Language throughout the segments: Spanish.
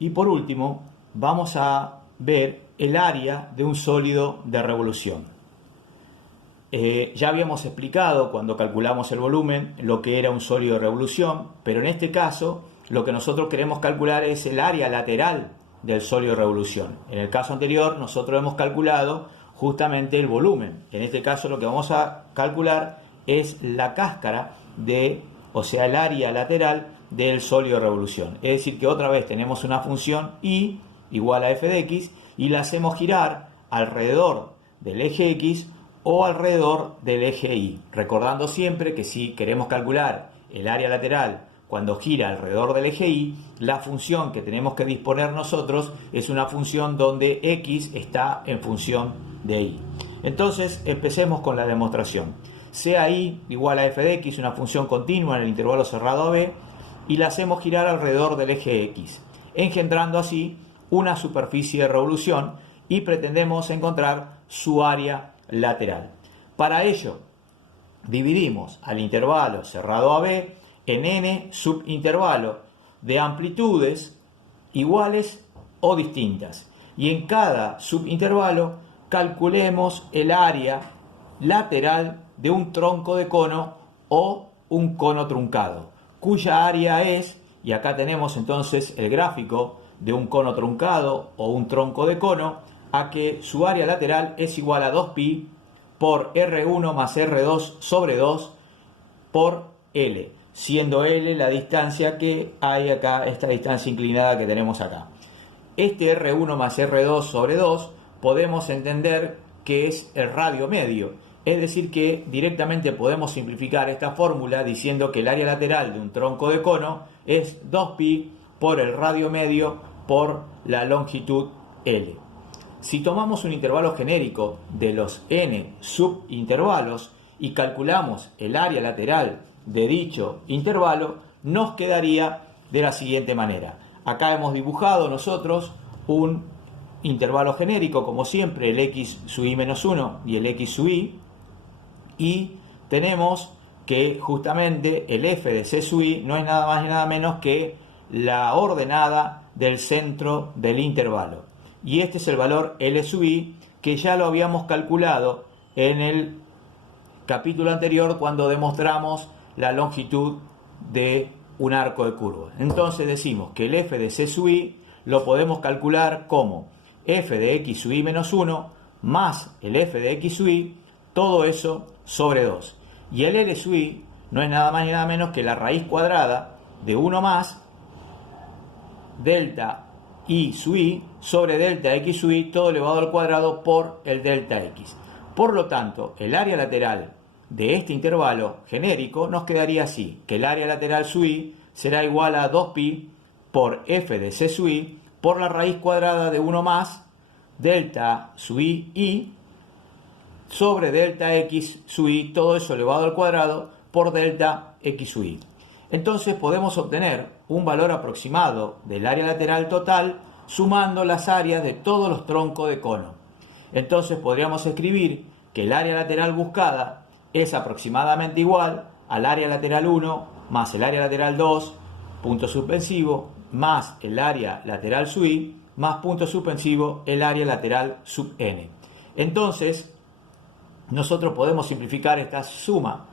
Y por último, vamos a ver el área de un sólido de revolución. Ya habíamos explicado cuando calculamos el volumen lo que era un sólido de revolución, pero en este caso lo que nosotros queremos calcular es el área lateral del sólido de revolución. En el caso anterior nosotros hemos calculado justamente el volumen. En este caso lo que vamos a calcular es la cáscara o sea, el área lateral del sólido de revolución. Es decir, que otra vez tenemos una función y igual a f de x y la hacemos girar alrededor del eje x o alrededor del eje y. Recordando siempre que si queremos calcular el área lateral cuando gira alrededor del eje y, la función que tenemos que disponer nosotros es una función donde x está en función de y. Entonces empecemos con la demostración. Sea y igual a f de x, una función continua en el intervalo cerrado a b, y la hacemos girar alrededor del eje x, engendrando así una superficie de revolución y pretendemos encontrar su área lateral. Para ello, dividimos al intervalo cerrado a b en n subintervalo de amplitudes iguales o distintas, y en cada subintervalo calculemos el área lateral de un tronco de cono o un cono truncado, cuya área es, y acá tenemos entonces el gráfico de un cono truncado o un tronco de cono, a que su área lateral es igual a 2pi por R1 más R2 sobre 2 por L, siendo L la distancia que hay acá, esta distancia inclinada que tenemos acá. Este R1 más R2 sobre 2 podemos entender que es el radio medio, es decir que directamente podemos simplificar esta fórmula diciendo que el área lateral de un tronco de cono es 2pi por el radio medio por la longitud L. Si tomamos un intervalo genérico de los n subintervalos y calculamos el área lateral de dicho intervalo, nos quedaría de la siguiente manera. Acá hemos dibujado nosotros un intervalo genérico, como siempre, el x sub i menos 1 y el x sub i, y tenemos que justamente el f de c sub i no es nada más y nada menos que la ordenada del centro del intervalo. Y este es el valor L sub i, que ya lo habíamos calculado en el capítulo anterior cuando demostramos la longitud de un arco de curva. Entonces decimos que el f de c sub i lo podemos calcular como f de x sub i menos 1 más el f de x sub i, todo eso sobre 2. Y el L sub i no es nada más ni nada menos que la raíz cuadrada de 1 más delta i sub i sobre delta x sub i, todo elevado al cuadrado por el delta x. Por lo tanto, el área lateral de este intervalo genérico nos quedaría así, que el área lateral sub i será igual a 2pi por f de c sub i por la raíz cuadrada de 1 más delta sub i sobre delta x sub i, todo eso elevado al cuadrado por delta x sub i. Entonces podemos obtener un valor aproximado del área lateral total sumando las áreas de todos los troncos de cono. Entonces podríamos escribir que el área lateral buscada es aproximadamente igual al área lateral 1 más el área lateral 2, punto suspensivo, más el área lateral sub i, más punto suspensivo el área lateral sub n. Entonces nosotros podemos simplificar esta suma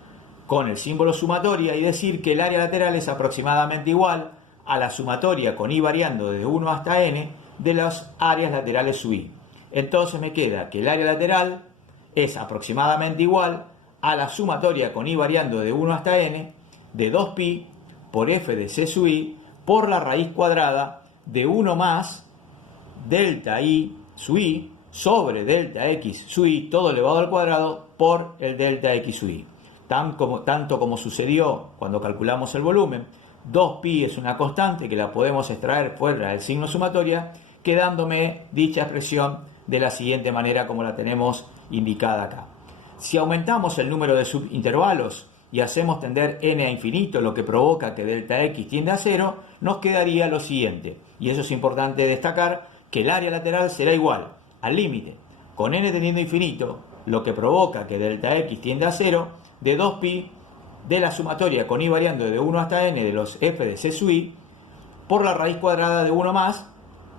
con el símbolo sumatoria y decir que el área lateral es aproximadamente igual a la sumatoria con i variando desde 1 hasta n de las áreas laterales sub i. Entonces me queda que el área lateral es aproximadamente igual a la sumatoria con i variando de 1 hasta n de 2pi por f de c sub i por la raíz cuadrada de 1 más delta i sub i sobre delta x sub i, todo elevado al cuadrado por el delta x sub i. Tanto como sucedió cuando calculamos el volumen, 2pi es una constante que la podemos extraer fuera del signo sumatoria, quedándome dicha expresión de la siguiente manera como la tenemos indicada acá. Si aumentamos el número de subintervalos y hacemos tender n a infinito, lo que provoca que delta x tienda a 0, nos quedaría lo siguiente, y eso es importante destacar, que el área lateral será igual al límite con n tendiendo a infinito, lo que provoca que delta x tienda a 0, de 2pi de la sumatoria con i variando de 1 hasta n de los f de c sub i por la raíz cuadrada de 1 más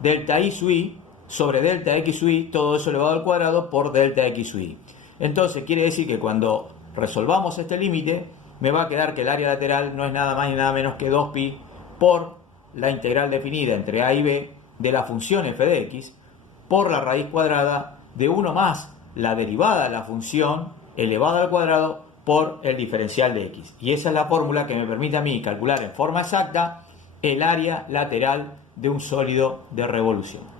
delta I sub I sobre delta X sub I, todo eso elevado al cuadrado por delta X sub I. Entonces quiere decir que cuando resolvamos este límite, me va a quedar que el área lateral no es nada más ni nada menos que 2pi por la integral definida entre A y B de la función f de x por la raíz cuadrada de 1 más la derivada de la función elevada al cuadrado por el diferencial de x. Y esa es la fórmula que me permite a mí calcular en forma exacta el área lateral de un sólido de revolución.